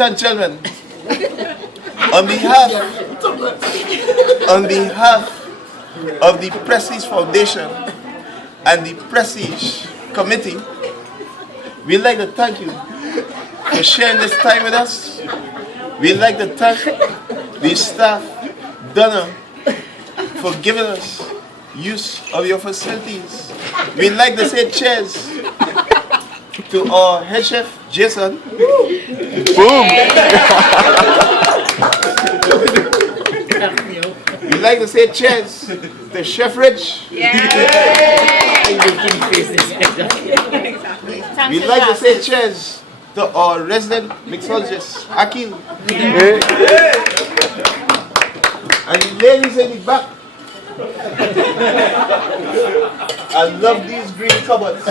and gentlemen, on behalf of the Prestige Foundation and the Prestige Committee, we'd like to thank you for sharing this time with us. We'd like to thank the staff, Dunno, for giving us use of your facilities. We'd like to say cheers to our head chef, Jason. Boom! We'd like to say cheers to Chef Rich. We'd like to say cheers to our resident mixologist, Akil. And the ladies in the back. I love these green cupboards.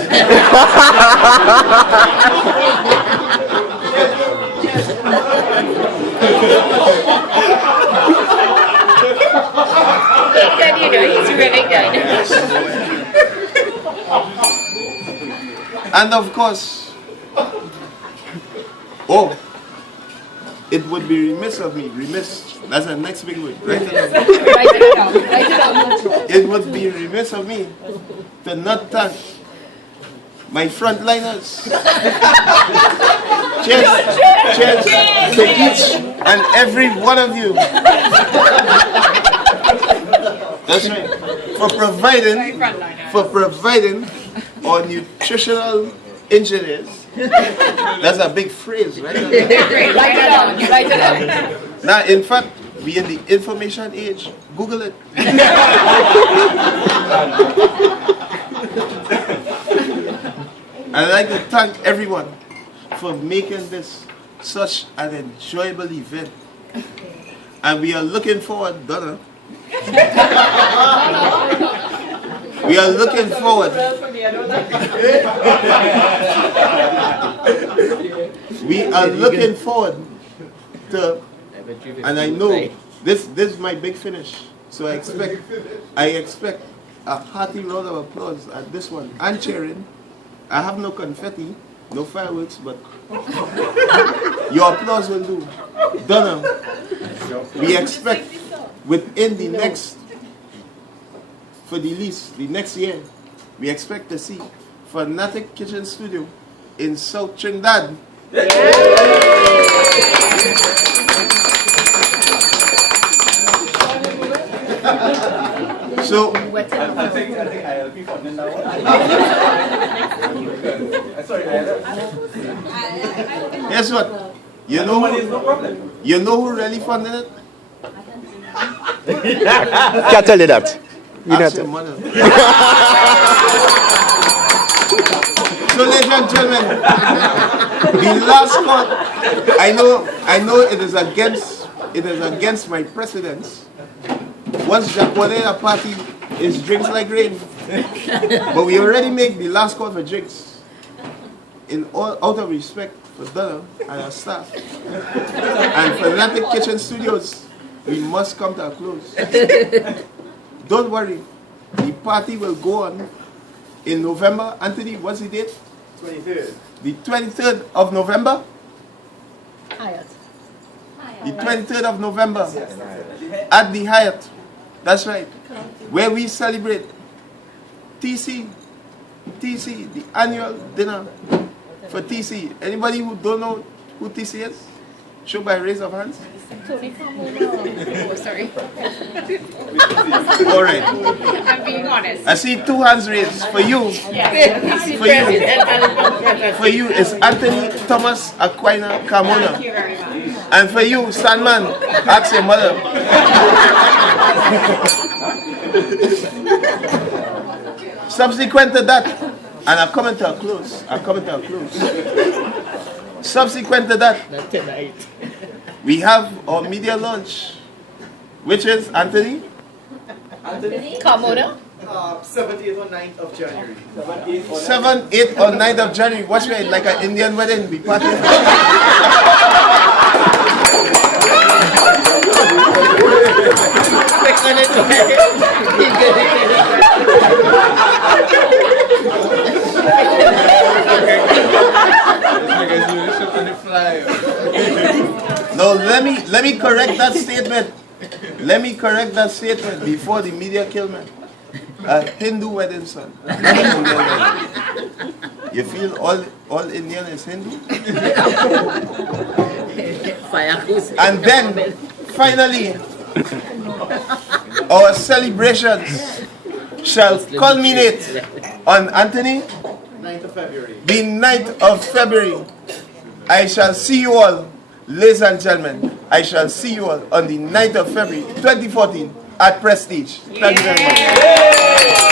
He's really good. And of course, it would be remiss of me, that's the next big word, write it down. It would be remiss of me to not thank my frontliners. Cheers to each and every one of you. That's right. For providing our nutritional engineers. That's a big phrase, right? Write it down. Now, in fact, we in the information age. Google it. I'd like to thank everyone for making this such an enjoyable event. And we are looking forward, Donna. We are looking forward. We are looking forward to, and I know this is my big finish. So I expect a hearty round of applause at this one. And cheering. I have no confetti, no fireworks, but your applause will do. Dunno. We expect within the next, for the least, the next year, we expect to see Fanatic Kitchen Studio in South Trinidad. So, I think I'll be funding now. Sorry, guess what? You know who really funded it? Can't tell you that. Ask your mother. So, ladies and gentlemen, the last call. I know it is against my precedence. Once Japonese party is drinks like rain, but we already make the last call for drinks. Out of respect for Dunno and our staff, and for Fanatic Kitchen Studios, we must come to a close. Don't worry, the party will go on in November. Anthony, what's the date? 23rd. The 23rd of November? Hyatt. The 23rd of November at the Hyatt. That's right. Where we celebrate TC, the annual dinner for TC. Anybody who don't know who TC is? Show by raise of hands. Tony, come over. Oh, sorry. All right. I'm being honest. I see 2 hands raised. For you. For you is Anthony Thomas Aquina Carmona. Thank you very much. And for you, Sandman, ask your mother. Subsequent to that, and I'm coming to a close. Subsequent to that, we have our media launch, which is Anthony? Komodo. 7th, 8th, or 9th of January. 7th, 8th, or 9th of January. Watch me like an Indian wedding. We party. No, let me correct that statement. Let me correct that statement before the media kill me. A Hindu wedding, son. Not an Indian wedding. You feel all Indian is Hindu? And then, finally, our celebrations shall culminate on Anthony, 9th of February. the 9th of February. I shall see you all, ladies and gentlemen. I shall see you all on the 9th of February 2014 at Prestige. Thank you very much.